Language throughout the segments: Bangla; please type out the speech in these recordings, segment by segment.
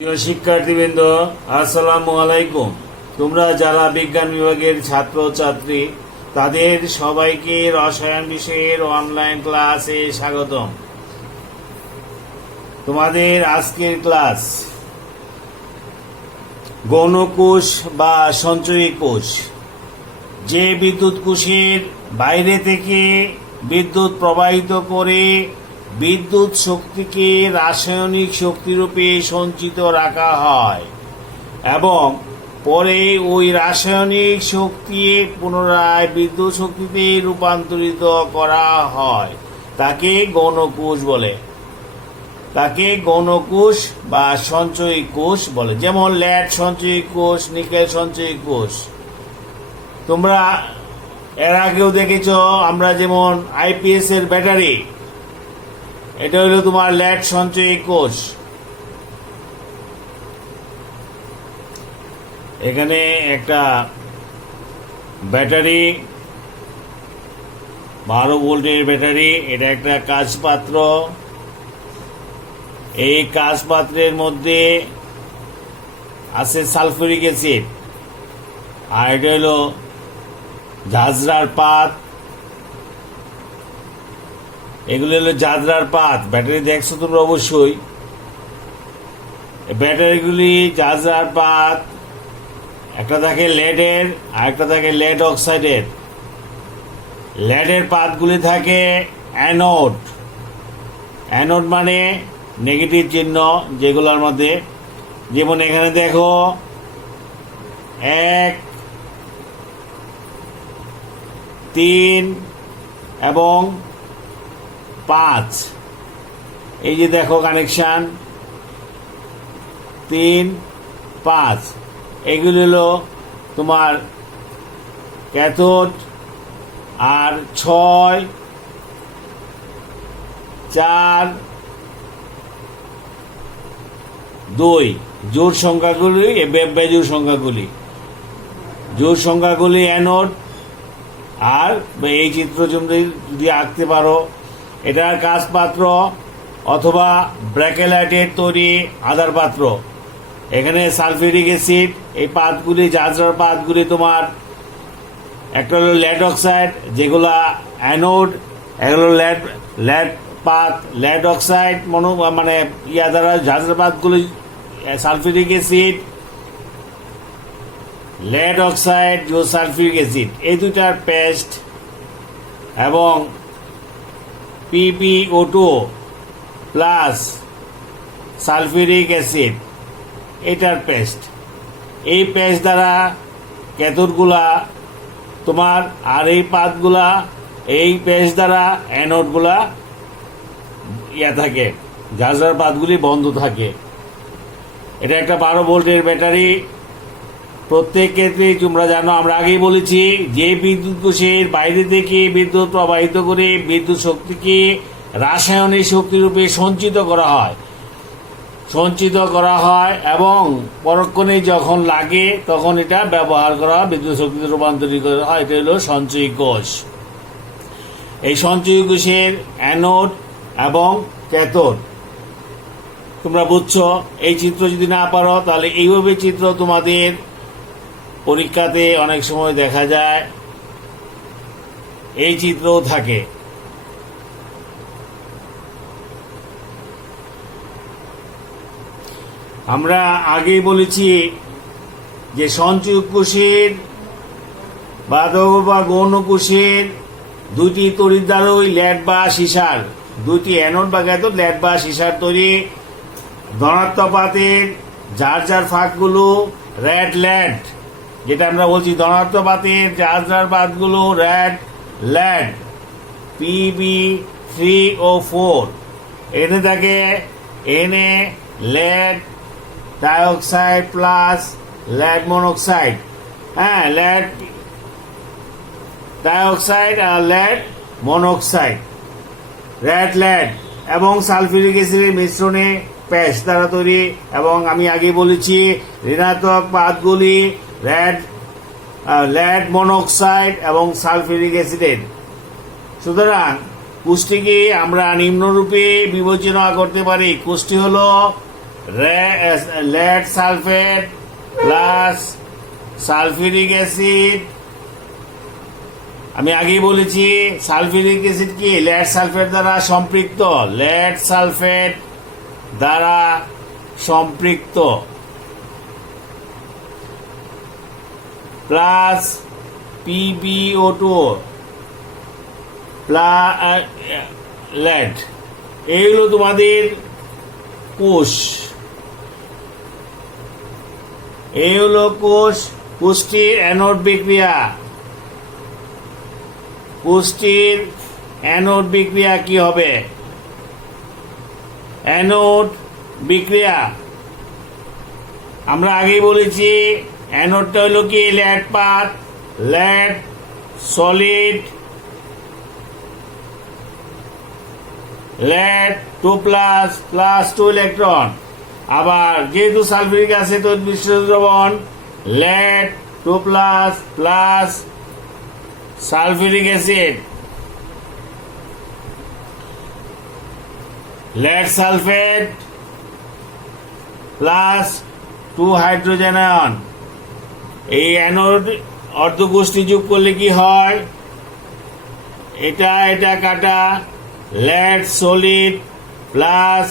প্রিয় শিক্ষার্থীবৃন্দ, আসসালামু আলাইকুম। তোমরা যারা বিজ্ঞান বিভাগের ছাত্র ছাত্রী, তাদের সবাইকে রসায়ন বিষয়ের অনলাইন ক্লাসে স্বাগতম। তোমাদের আজকের ক্লাস গৌণ কোষ বা সঞ্চয়ী কোষ। যে বিদ্যুৎ কোষের বাইরে থেকে বিদ্যুৎ প্রবাহিত করে বিদ্যুৎ শক্তিকে রাসায়নিক শক্তিরূপে সঞ্চিত রাখা হয় এবং পরে ওই রাসায়নিক শক্তি পুনরায় বিদ্যুৎ শক্তিতে রূপান্তরিত করা হয়, তাকে গৌণ কোষ বলে। তাকে গৌণ কোষ বা সঞ্চয়ী কোষ বলে। যেমন লেড সঞ্চয়ী কোষ, নিকেল সঞ্চয়ী কোষ। তোমরা এর আগেও দেখেছ, আমরা যেমন আইপিএস এর ব্যাটারি, এটা হলো তোমার লেড সঞ্চয়ী কোষ। এখানে একটা ব্যাটারি, 12 ভোল্টের ব্যাটারি। এটা একটা কাঁচ পাত্র। এই কাঁচ পাত্রের মধ্যে আছে সালফিউরিক অ্যাসিড, আর এটা হলো ঝাঁঝরার পাত। এগুলো হলো ঝাঁঝরার পাত। ব্যাটারি দেখছো তোমরা অবশ্যই। ব্যাটারিগুলি ঝাঁঝরার পাত, একটা থাকে লেডের আর একটা থাকে লেড অক্সাইডের। লেডের পাতগুলি থাকে অ্যানোড। অ্যানোড মানে নেগেটিভ চিহ্ন যেগুলোর মধ্যে, যেমন এখানে দেখো 1, 3 এবং 5। এই যে দেখো কানেকশন 3, 5। এগুলো হলো তোমার ক্যাথোড। আর 6, 4, 2 জোড় সংখ্যাগুলি, বেজোড় সংখ্যাগুলি। জোড় সংখ্যাগুলি অ্যানোড। আর এই চিত্র যদি আঁকতে পারো, এটার কাঁচ পাত্র অথবা ব্র্যাকেলাইটের তৈরি আধার পাত্র। এখানে সালফিউরিক অ্যাসিড, এই পাতগুলি, ঝাঁঝরার পাতগুলি তোমার একটা হলো লেড অক্সাইড, যেগুলা অ্যানোড। এগুলো লেড পাত, লেড অক্সাইড মানে দ্বারা ঝাঁঝরার পাতগুলি সালফিউরিক অ্যাসিড, লেড অক্সাইড ও সালফিউরিক অ্যাসিড, এই দুইটার পেস্ট। এবং PbO2 প্লাস সালফিউরিক অ্যাসিড, এটার পেস্ট। এই পেস্ট দ্বারা ক্যাথোডগুলা তোমার, আর এই পাতগুলা, এই পেস্ট দ্বারা অ্যানোডগুলা থাকে, ঝাঁঝরার পাতগুলি বন্ধ থাকে। এটা একটা 12 ভোল্টের ব্যাটারি। প্রত্যেক ক্ষেত্রে তোমরা জানো, আমরা আগেই বলেছি, যে বিদ্যুৎ কোষের বাইরে থেকে বিদ্যুৎ প্রবাহিত করে বিদ্যুৎ শক্তিকে রাসায়নিক শক্তিরূপে সঞ্চিত করা হয় এবং পরক্ষণে যখন লাগে তখন এটা ব্যবহার করা হয়, বিদ্যুৎ শক্তিতে রূপান্তরিত করা হয়। এটা হলো সঞ্চয়ী কোষ। এই সঞ্চয়ী কোষের অ্যানোড এবং ক্যাথোড তোমরা বুঝছো। এই চিত্র যদি না পারো, তাহলে এইভাবে চিত্র তোমাদের পরীক্ষাতে অনেক সময় দেখা যায়, এই চিত্রও থাকে। আমরা আগেই বলেছি যে সঞ্চয়ী কোষের বা গৌণ কোষের দুইটি তড়িৎদ্বারই লেড বা সীসার, দুইটি অ্যানোড বা ক্যাথোড, লেড বা সীসার তৈরি। ধনাত্মক পাতের যার যার ফাঁকগুলো লেড, যেটা আমরা বলছি ধনাত্মক পাতের ঝাঁঝরার পাতগুলো লেড Pb3O4। এনে থাকে Na lead dioxide plus lead monoxide. হ্যাঁ, লেড ডাইঅক্সাইড আর লেড মনোক্সাইড, লেড এবং সালফিউরিক অ্যাসিডের মিশ্রণে পেস্ট দ্বারা তৈরি। এবং আমি আগে বলেছি ঋণাত্মক পাতগুলি লেড মনোক্সাইড এবং সালফিউরিক অ্যাসিডের। সুতরাং কোষটিকে আমরা নিম্নরূপে বিবেচনা করতে পারি। কোষটি হলো lead sulfate plus sulphuric acid. আমি আগেই বলেছি সালফিউরিক অ্যাসিড কি লেড সালফেট দ্বারা সম্পৃক্ত, লেড সালফেট দ্বারা সম্পৃক্ত, প্লাস PbO2 প্লাস লেড। এই হলো তোমাদের কোষ, এই হলো কোষ। পুষ্টির অ্যানোড বিক্রিয়া, পুষ্টির অ্যানোড বিক্রিয়া কি হবে? অ্যানোড বিক্রিয়া আমরা আগেই বলেছি অ্যানোডটা হলো কি লেড পাত, lead solid, lead 2 plus plus 2 electron. আবার যেহেতু সালফিউরিক অ্যাসিড মিশ্র দ্রবণ, lead 2 plus plus sulphuric acid, lead sulfate plus 2 hydrogen ion. এই অ্যানোড অর্ধগোষ্ঠী যোগ করলে কি হয়? এটা এটা কাটা, lead solid plus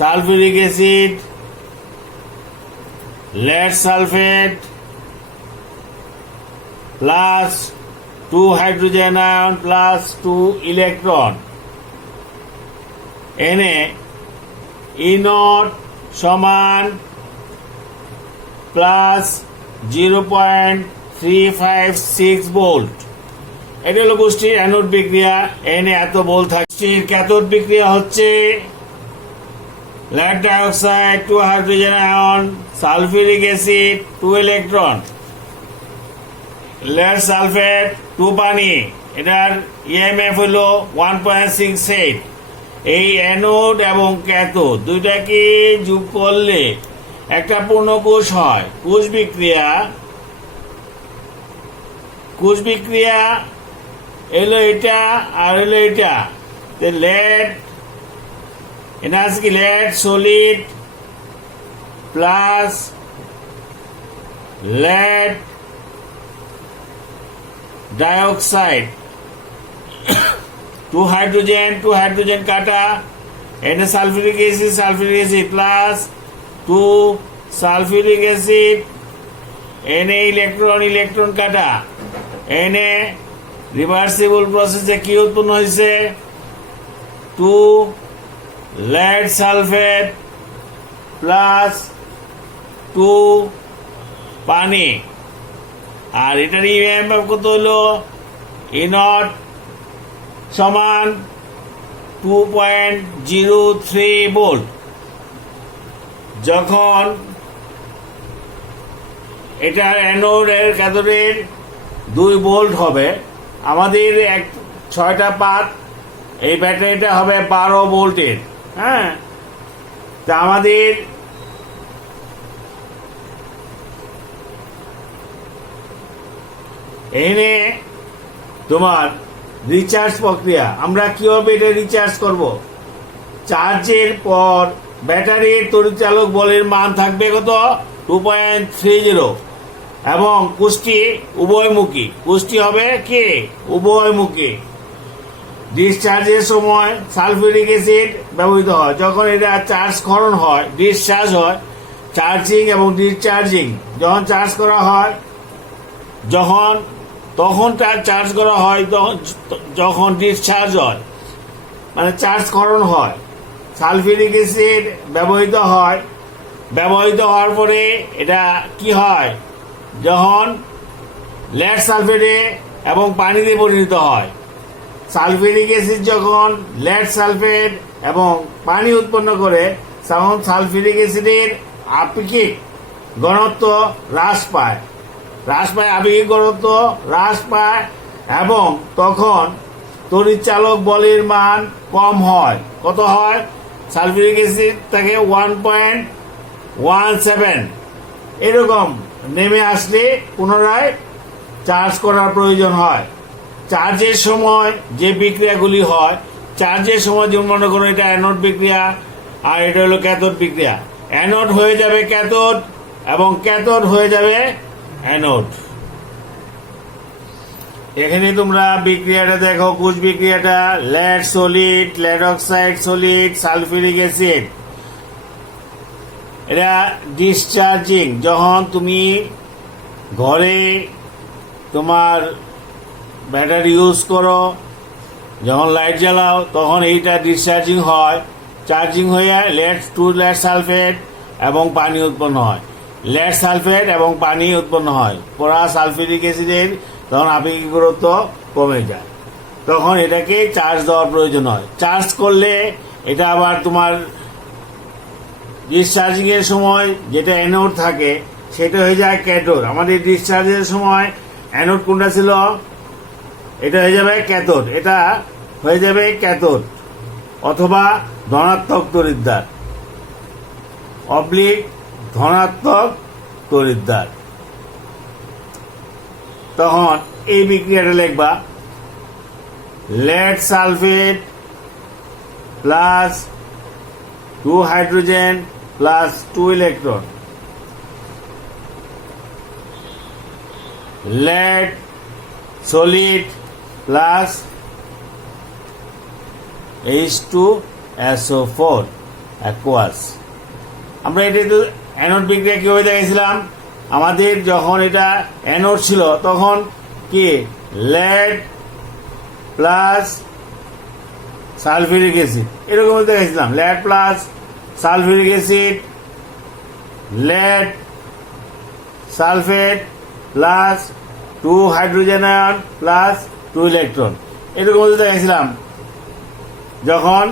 sulphuric acid, lead sulfate plus 2 hydrogen ion plus 2 electron. এনে ই নট সমান প্লাস 0.356 ভোল্ট। এটা হলো গোষ্ঠীর অ্যানোড বিক্রিয়া। এনে এত ভোল্ট থাকছে। ক্যাথোড বিক্রিয়া হচ্ছে lead dioxide 2 hydrogen ion, sulphuric acid 2 electron, lead sulphate 2 পানি। এটার ইএমএফ হলো 1.68। এই অ্যানোড এবং ক্যাথোড দুইটাকে যোগ করলে একটা পূর্ণ কোষ হয়। কোষ বিক্রিয়া, কোষ বিক্রিয়া এলো এটা আর এলো এটা। লেড এটা আছে কি lead solid plus lead dioxide 2 hydrogen কাটা, এনে sulphuric acid plus 2 sulphuric acid, এনে ইলেকট্রন কাটা, এনে রিভার্সিবল প্রসেসে কি উৎপন্ন হয়েছে? 2 lead সালফেট প্লাস 2 পানি। আর এটার ইএমএফ কত হলো? ই নট সমান 2.03 ভোল্ট। যখন এটার অ্যানোডের ক্যাথোডের 2 ভোল্ট হবে, আমাদের 6টা পাত, এই ব্যাটারিটা হবে 12 ভোল্টের। হ্যাঁ, তা আমাদের এনে তোমার রিচার্জ প্রক্রিয়া, আমরা কিভাবে এটা রিচার্জ করব? চার্জের পর ব্যাটারির তড়িৎচালক বলের মান থাকবে কত? 2.30 এবং কুষ্টি উভয়মুখী। কুষ্টি হবে কি উভয়মুখী। ডিসচার্জের সময় সালফিউরিক অ্যাসিড ব্যবহৃত হয়। যখন এটা চার্জকরণ হয়, ডিসচার্জ হয়, চার্জিং এবং ডিসচার্জিং যখন চার্জ করা হয়, তখন চার্জ করা হয়, যখন ডিসচার্জ হয় মানে চার্জকরণ হয়, সালফিউরিক অ্যাসিড ব্যবহৃত হয়। ব্যবহৃত হওয়ার পরে এটা কি হয়? যখন লেড সালফেটে এবং পানিতে পরিণত হয়। সালফিউরিক অ্যাসিড যখন লেড সালফেট এবং পানি উৎপন্ন করে, তখন সালফিউরিক অ্যাসিডের আপেক্ষিক ঘনত্ব হ্রাস পায়, আপেক্ষিক ঘনত্ব হ্রাস পায় এবং তখন তড়িৎচালক বলের মান কম হয়। কত হয়? সালফিউরিক অ্যাসিড থেকে 1.17 এরকম নেমে আসলে পুনরায় চার্জ করার প্রয়োজন হয়। চার্জের সময় যে বিক্রিয়াগুলি হয়, চার্জের সময় যেমন মনে করো এটা অ্যানোড বিক্রিয়া, আর এটা হলো ক্যাথোড বিক্রিয়া। অ্যানোড হয়ে যাবে ক্যাথোড এবং ক্যাথোড হয়ে যাবে অ্যানোড। এখানে তোমরা বিক্রিয়াটা দেখো, কোষ বিক্রিয়াটা, lead solid, lead oxide solid, sulphuric acid. এটা ডিসচার্জিং। যখন তুমি ঘরে তোমার ব্যাটারি ইউজ করো, যখন লাইট জ্বালাও, তখন এইটা ডিসচার্জিং হয়, চার্জিং হয়ে লেড টু লেড সালফেট এবং পানি উৎপন্ন হয়। লেড সালফেট এবং পানি উৎপন্ন হয়, পড়া সালফিউরিক অ্যাসিডের তখন আপেক্ষিক গুরুত্ব কমে যায়, তখন এটাকে চার্জ দেওয়ার প্রয়োজন হয়। চার্জ করলে এটা আবার তোমার ডিসচার্জিং এর সময় যেটা অ্যানোড থাকে সেটা হয়ে যায় ক্যাথোড। আমাদের ডিসচার্জের সময় অ্যানোড কোনটা ছিল, এটা হয়ে যাবে ক্যাথোড, এটা হয়ে যাবে ক্যাথোড অথবা ধনাত্মক তড়িৎদ্বার, অবলিক ধনাত্মক তড়িৎদ্বার। তখন এই বিক্রিয়াটা লিখবা, lead sulphate plus 2 hydrogen plus 2 electron, lead solid plus H2SO4 aqueous। আমরা এটা তো অ্যানোড বিক্রিয়া কিভাবে দেখাইছিলাম, আমাদের যখন এটা অ্যানোড ছিল তখন কি lead প্লাস সালফিউরিক অ্যাসিড এরকম দেখাইছিলাম, lead plus sulphuric acid, lead sulphate plus 2 hydrogen ion plus 2 electron এরকম দেখাইছিলাম। যখন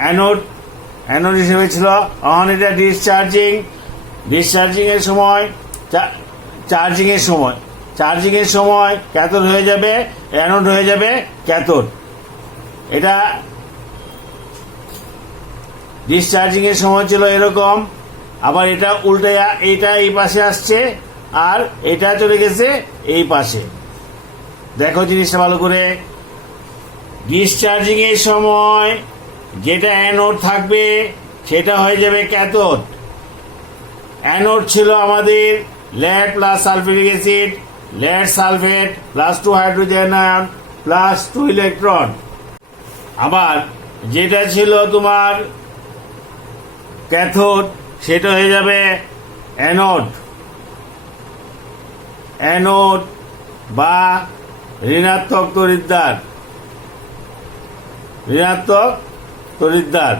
অ্যানোড হিসেবে ছিল, তখন এটা ডিসচার্জিং এর সময় চার্জিং এর সময় ক্যাথোড হয়ে যাবে, অ্যানোড হয়ে যাবে ক্যাথোড। এটা ডিসচার্জিং এর সময় ছিল এরকম, আবার এটা উল্টে এটা এই পাশে আসছে আর এটা চলে গেছে এই পাশে। দেখো জিনিসটা ভালো করে, ডিসচার্জিং এর সময় যেটা অ্যানোড থাকবে সেটা হয়ে যাবে ক্যাথোড। অ্যানোড ছিল আমাদের lead plus sulphuric acid, lead sulphate plus 2 hydrogen ion plus 2 electron. আবার যেটা ছিল তোমার ক্যাথোড সেটা হয়ে যাবে অ্যানোড বা ঋণাত্মক তড়িৎদ্বার।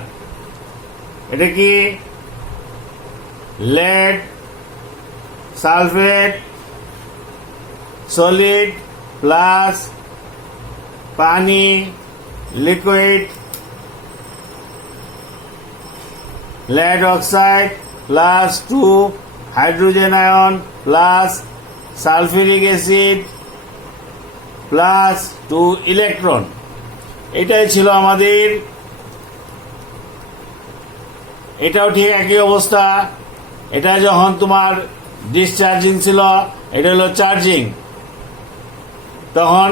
এটা কি lead সালফেট সলিড প্লাস পানি liquid, lead oxide plus 2 hydrogen ion plus sulphuric acid plus 2 electron. এটাই ছিল আমাদের, এটাও ঠিক একই অবস্থা। এটা যখন তোমার ডিসচার্জিং ছিল, এটা হলো চার্জিং, তখন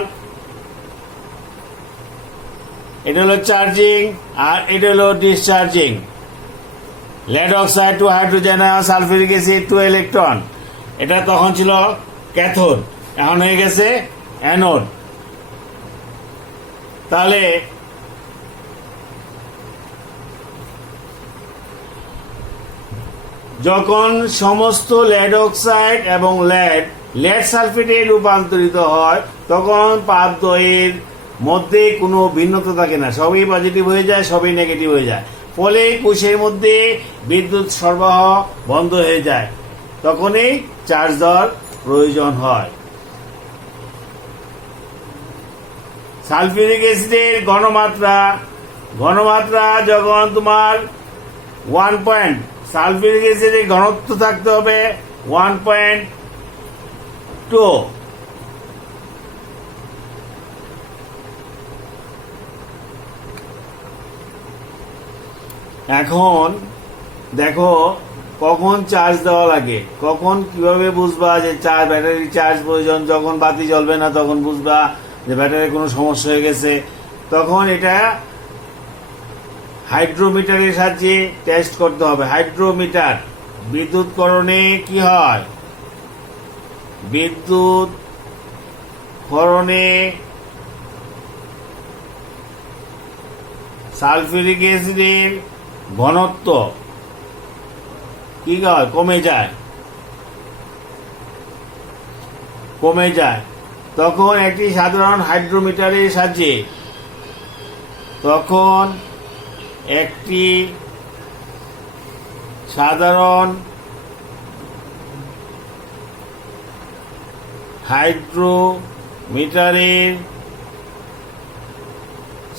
এটা হলো চার্জিং আর এটা হলো discharging. lead oxide 2 hydrogen ion sulphuric acid 2 electron, এটা তখন ছিল ক্যাথোড, এখন হয়ে গেছে অ্যানোড। তাহলে যখন সমস্ত lead অক্সাইড এবং lead সালফেটে রূপান্তরিত হয়, তখন পাপদ্বয়ের মধ্যে কোনো ভিন্নতা থাকে না, সবই পজিটিভ হয়ে যায়, সবই নেগেটিভ হয়ে যায়। ফলে কোষের মধ্যে বিদ্যুৎ সরবরাহ বন্ধ হয়ে যায়, তখনই চার্জ দেওয়ার প্রয়োজন হয়। সালফিউরিক অ্যাসিডের ঘনমাত্রা যখন তোমার 1 পয়েন্ট, সালফিউরিক অ্যাসিডের ঘনত্ব থাকতে হবে 1.2। এখন দেখো কখন চার্জ দেওয়া লাগে, কখন কিভাবে বুঝবা যে ব্যাটারি চার্জ প্রয়োজন, যখন বাতি জ্বলবে না তখন বুঝবা যে ব্যাটারির কোনো সমস্যা হয়ে গেছে। তখন এটা হাইড্রোমিটারের সাহায্যে টেস্ট করতে হবে। হাইড্রোমিটার বিদ্যুৎকরণে কি হয়? বিদ্যুৎকরণে সালফিউরিক অ্যাসিডের ঘনত্ব কি হয়? কমে যায়। তখন একটি সাধারণ হাইড্রোমিটারের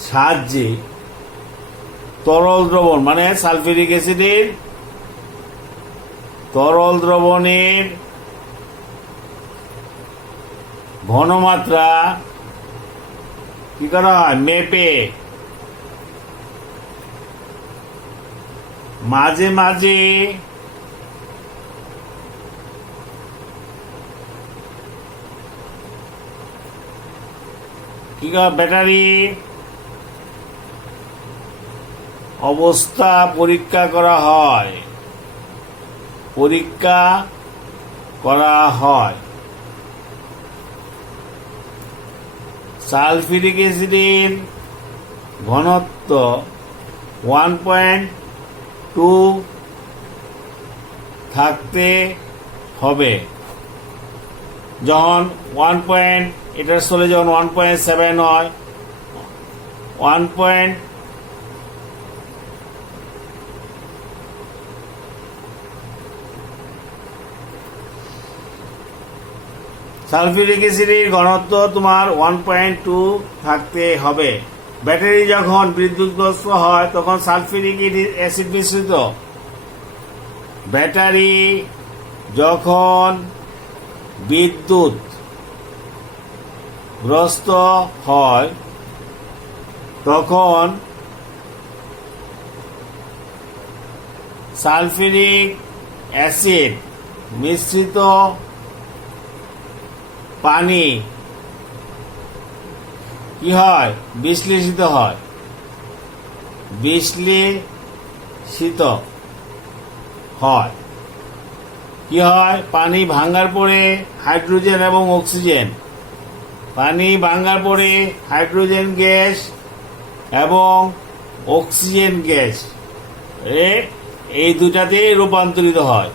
সাহায্যে তরল দ্রবণ মানে সালফিউরিক অ্যাসিডের তরল দ্রবণের ঘনমাত্রা কি করা হয়? মেপে মাঝে মাঝে ব্যাটারি অবস্থা পরীক্ষা করা হয়। সালফিউরিক অ্যাসিডের ঘনত্ব 1.2 থাকতে হবে। যখন এটার স্থলে যখন 1.7 হয়, 1. সালফিউরিক অ্যাসিডের ঘনত্ব তোমার 1.2 থাকতে হবে। ব্যাটারি যখন বিদ্যুৎগ্রস্ত হয় তখন সালফিউরিক অ্যাসিড মিশ্রিত ব্যাটারি যখন বিদ্যুৎগ্রস্ত হয় তখন সালফিউরিক অ্যাসিড মিশ্রিত পানি কি হয়? বিশ্লেষিত হয়। কি হয়? পানি ভাঙার পরে হাইড্রোজেন এবং অক্সিজেন, হাইড্রোজেন গ্যাস এবং অক্সিজেন গ্যাস এই দুটাতে রূপান্তরিত হয়।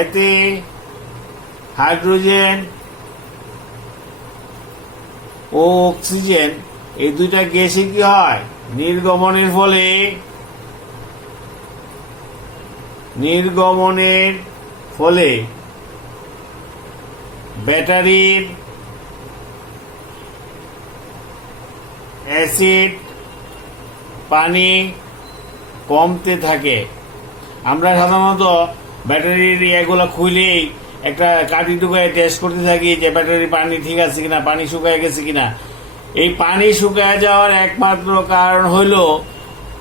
এতে হাইড্রোজেন ও অক্সিজেন এই দুইটা গ্যাসে কি হয়? নির্গমনের ফলে ব্যাটারির অ্যাসিড পানি কমতে থাকে। আমরা সাধারণত ব্যাটারির এগুলো খুলেই একটা কাঠি টুকায় টেস্ট করতে থাকি যে ব্যাটারির পানি ঠিক আছে কিনা, পানি শুকায় গেছে কিনা। এই পানি শুকায় যাওয়ার একমাত্র কারণ হইল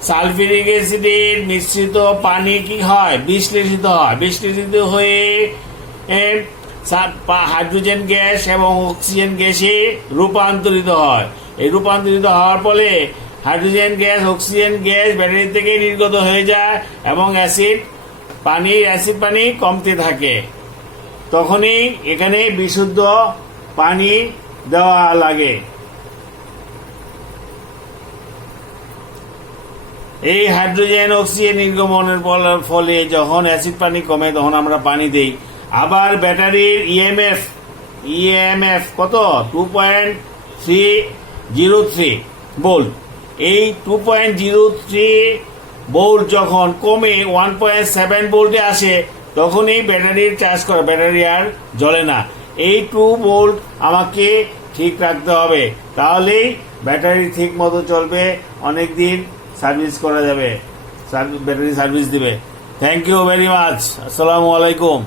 সালফিউরিক অ্যাসিডের মিশ্রিত পানি কি হয়? বিশ্লেষিত হয়ে হাইড্রোজেন গ্যাস এবং অক্সিজেন গ্যাসে রূপান্তরিত হয়। এই রূপান্তরিত হওয়ার ফলে hydrogen gas, oxygen gas battery থেকে নির্গত হয়ে যায় এবং অ্যাসিড পানি কমতে থাকে। তখনই এখানে বিশুদ্ধ পানি দেওয়া লাগে। এই হাইড্রোজেন অক্সিজেন নির্গমনের ফলে যখন অ্যাসিড পানি কমে তখন আমরা পানি দেই। আবার ব্যাটারির ইএমএফ কত? 2.303 ভোল্ট। এই 2.03 ভোল্ট যখন কমে 1.7 ভোল্টে আসে তখনই ব্যাটারির চার্জ করা, ব্যাটারি আর জ্বলে না। এই 2 ভোল্ট আমাকে ঠিক রাখতে হবে, তাহলেই ব্যাটারি ঠিক মতো চলবে, অনেকদিন সার্ভিস করা যাবে, ব্যাটারি সার্ভিস দিবে। Thank you very much. আসসালামু আলাইকুম।